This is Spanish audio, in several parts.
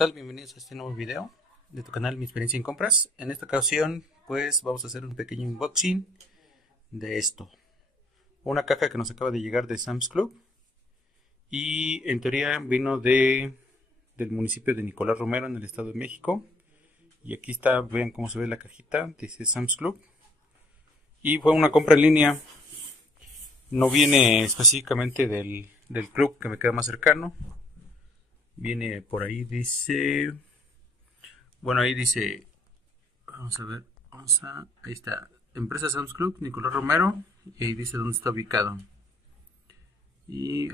tal? Bienvenidos a este nuevo video de tu canal Mi Experiencia en Compras. En esta ocasión pues vamos a hacer un pequeño unboxing de esto. Una caja que nos acaba de llegar de Sam's Club y en teoría vino del municipio de Nicolás Romero en el Estado de México. Y aquí está, vean cómo se ve la cajita, dice Sam's Club. Y fue una compra en línea, no viene específicamente del club que me queda más cercano. Viene por ahí, dice, bueno, ahí dice, vamos a ver, ahí está, Empresa Sam's Club, Nicolás Romero, y ahí dice dónde está ubicado. Y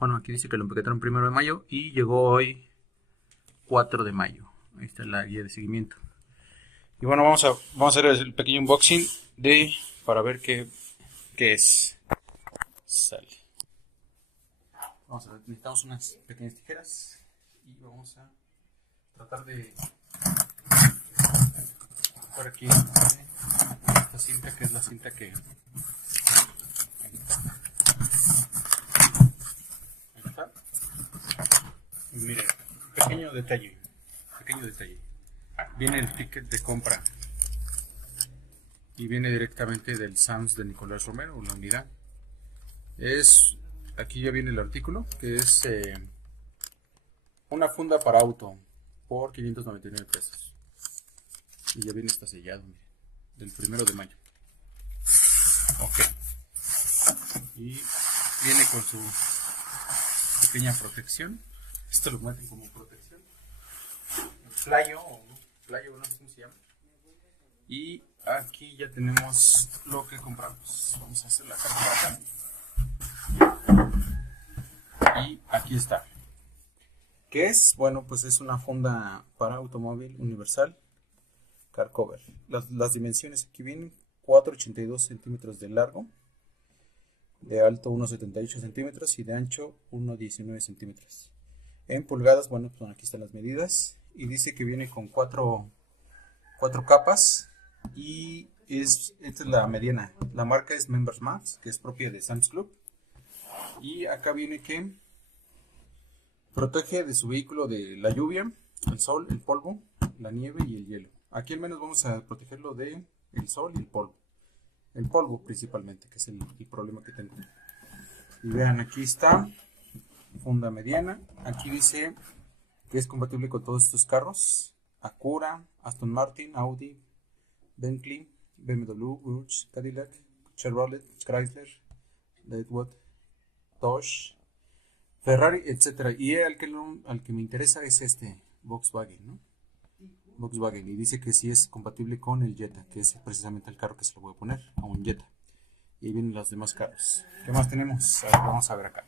bueno, aquí dice que lo empaquetaron 1 de mayo y llegó hoy 4 de mayo. Ahí está la guía de seguimiento. Y bueno, vamos a hacer el pequeño unboxing para ver qué es. Sale. Vamos a ver, necesitamos unas pequeñas tijeras y vamos a tratar de por aquí esta cinta, que es la cinta que ahí está. Y mire, pequeño detalle, viene el ticket de compra y viene directamente del Sam's de Nicolás Romero, la unidad. Aquí ya viene el artículo, que es una funda para auto por 599 pesos. Y ya viene, está sellado, mire, del 1 de mayo. Ok. Y viene con su pequeña protección. Esto lo meten como protección. El playo, no sé cómo se llama. Y aquí ya tenemos lo que compramos. Vamos a hacer la carta para acá. Y aquí está. ¿Qué es? Bueno, pues es una funda para automóvil universal car cover. Las dimensiones aquí vienen: 4,82 centímetros de largo, de alto 1,78 centímetros y de ancho 1,19 centímetros. En pulgadas, bueno, pues aquí están las medidas. Y dice que viene con cuatro capas. Y esta es la mediana. La marca es Members Max, que es propia de Sam's Club. Y acá viene que protege de su vehículo de la lluvia, el sol, el polvo, la nieve y el hielo. Aquí al menos vamos a protegerlo de el sol y el polvo. El polvo principalmente, que es el problema que tengo. Y vean, aquí está, funda mediana. Aquí dice que es compatible con todos estos carros: Acura, Aston Martin, Audi, Bentley, BMW, Dodge, Cadillac, Chevrolet, Chrysler, Deadwood, Dodge, Ferrari, etcétera. Y al que me interesa es este Volkswagen, ¿no? Volkswagen, y dice que sí es compatible con el Jetta, que es precisamente el carro que se lo voy a poner a un Jetta. Y ahí vienen los demás carros. ¿Qué más tenemos? A ver, vamos a ver acá.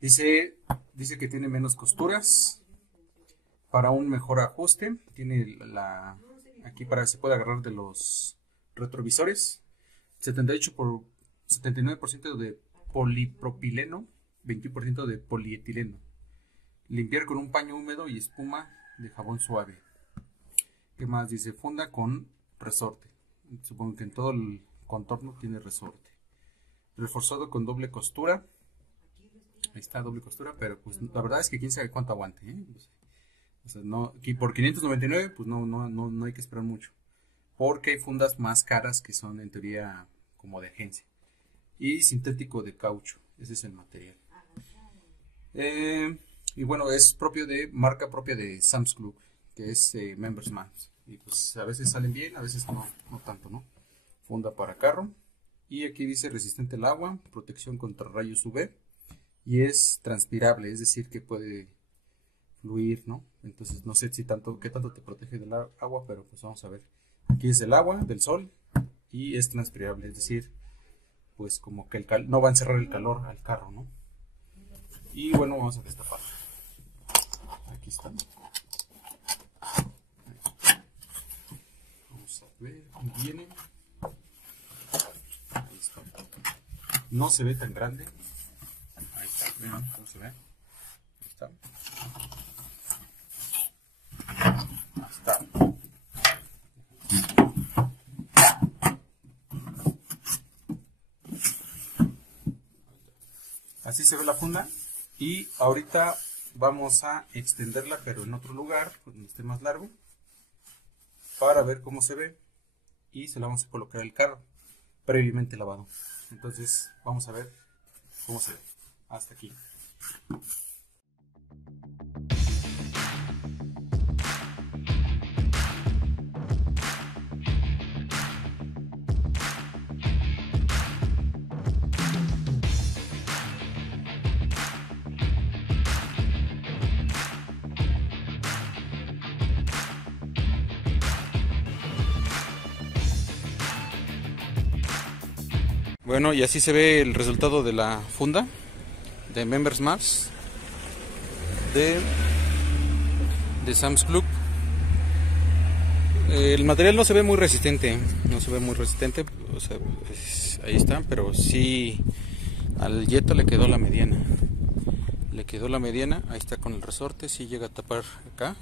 Dice que tiene menos costuras para un mejor ajuste. Tiene aquí para que se pueda agarrar de los retrovisores. 79% de polipropileno, 21% de polietileno. Limpiar con un paño húmedo y espuma de jabón suave. ¿Qué más dice? Funda con resorte. Supongo que en todo el contorno tiene resorte. Reforzado con doble costura. Ahí está, doble costura, pero pues la verdad es que quién sabe cuánto aguante, ¿eh? O sea, por 599 pues no hay que esperar mucho. Porque hay fundas más caras que son en teoría como de agencia. Y sintético de caucho. Ese es el material. Y bueno, es marca propia de Sam's Club, que es Members Max. Y pues a veces salen bien, a veces no tanto, ¿no? Funda para carro. Y aquí dice resistente al agua, protección contra rayos UV. Y es transpirable, es decir que puede fluir, ¿no? Entonces no sé qué tanto te protege del agua, pero pues vamos a ver. Aquí es del agua, del sol, y es transpirable, es decir, pues como que no va a encerrar el calor al carro, ¿no? Y bueno, vamos a destapar. Aquí está. Vamos a ver cómo viene. Ahí está. No se ve tan grande. Ahí está, vean cómo se ve. Ahí está. Ahí está. Así se ve la funda. Y ahorita vamos a extenderla, pero en otro lugar donde esté más largo, para ver cómo se ve, y se la vamos a colocar al carro previamente lavado. Entonces vamos a ver cómo se ve. Hasta aquí. Bueno, y así se ve el resultado de la funda de Members Marks de Sam's Club. El material no se ve muy resistente, o sea, ahí está, pero sí al Jetta le quedó la mediana. Ahí está con el resorte, sí llega a tapar acá.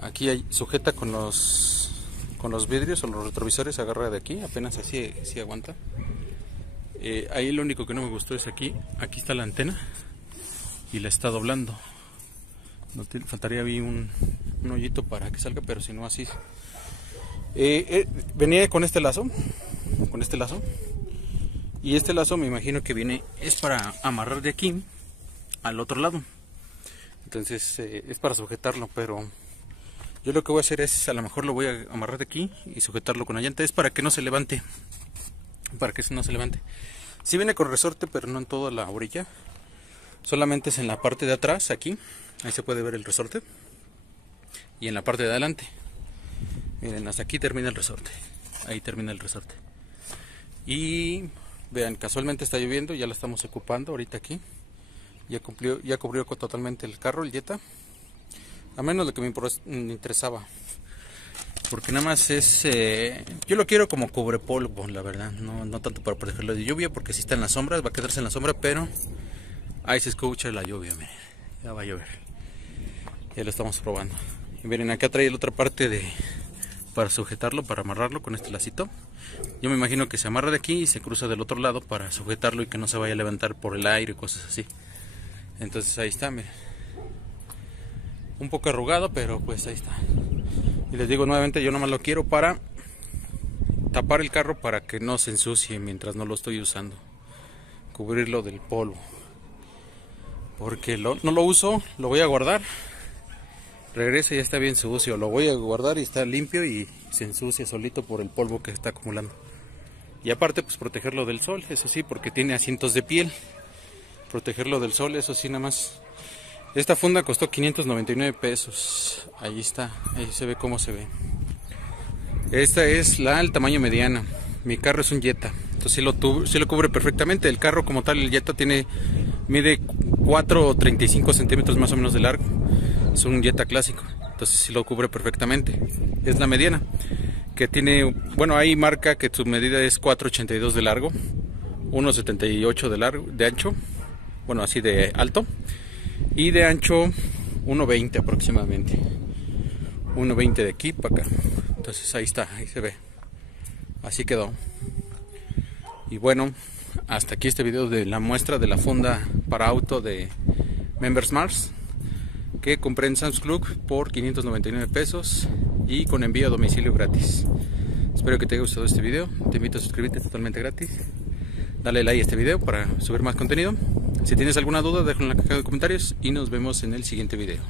Aquí hay, sujeta con los vidrios o los retrovisores, agarra de aquí, apenas así aguanta. Ahí lo único que no me gustó es aquí está la antena y la está doblando. Faltaría ahí un hoyito para que salga, pero si no así. Venía con este lazo, y este lazo me imagino que es para amarrar de aquí al otro lado. Entonces es para sujetarlo, pero yo lo que voy a hacer es, a lo mejor lo voy a amarrar de aquí y sujetarlo con la llanta. Es para que no se levante. Sí viene con resorte, pero no en toda la orilla. Solamente es en la parte de atrás, aquí. Ahí se puede ver el resorte. Y en la parte de adelante. Miren, hasta aquí termina el resorte. Ahí termina el resorte. Y vean, casualmente está lloviendo, ya la estamos ocupando ahorita aquí. Ya cubrió totalmente el carro, el Jetta. A menos de que me interesaba. Porque nada más es... yo lo quiero como cubrepolvo, la verdad. No tanto para protegerlo de lluvia, porque si está en las sombras, va a quedarse en la sombra, pero... ahí se escucha la lluvia, miren. Ya va a llover. Ya lo estamos probando. Y miren, acá trae la otra parte para sujetarlo, para amarrarlo con este lacito. Yo me imagino que se amarra de aquí y se cruza del otro lado para sujetarlo y que no se vaya a levantar por el aire y cosas así. Entonces ahí está, miren. Un poco arrugado, pero pues ahí está. Y les digo nuevamente, yo nomás lo quiero para tapar el carro para que no se ensucie mientras no lo estoy usando. Cubrirlo del polvo. Porque no lo uso, lo voy a guardar. Regresa y ya está bien sucio. Lo voy a guardar y está limpio y se ensucia solito por el polvo que está acumulando. Y aparte pues protegerlo del sol, eso sí, porque tiene asientos de piel. Protegerlo del sol, eso sí, nada más. Esta funda costó 599 pesos. Ahí está, ahí se ve cómo se ve. Esta es el tamaño mediana. Mi carro es un Jetta, entonces sí lo cubre perfectamente. El carro como tal, el Jetta mide 4,35 centímetros más o menos de largo. Es un Jetta clásico, entonces sí lo cubre perfectamente. Es la mediana, que tiene, bueno, ahí marca que su medida es 4,82 de largo, 1,78 de ancho, bueno, así de alto. Y de ancho 1,20 aproximadamente. 1,20 de aquí para acá. Entonces ahí está, ahí se ve. Así quedó. Y bueno, hasta aquí este video de la muestra de la funda para auto de Members Marks, que compré en Sam's Club por 599 pesos y con envío a domicilio gratis. Espero que te haya gustado este video. Te invito a suscribirte, totalmente gratis. Dale like a este video para subir más contenido. Si tienes alguna duda, déjalo en la caja de comentarios y nos vemos en el siguiente video.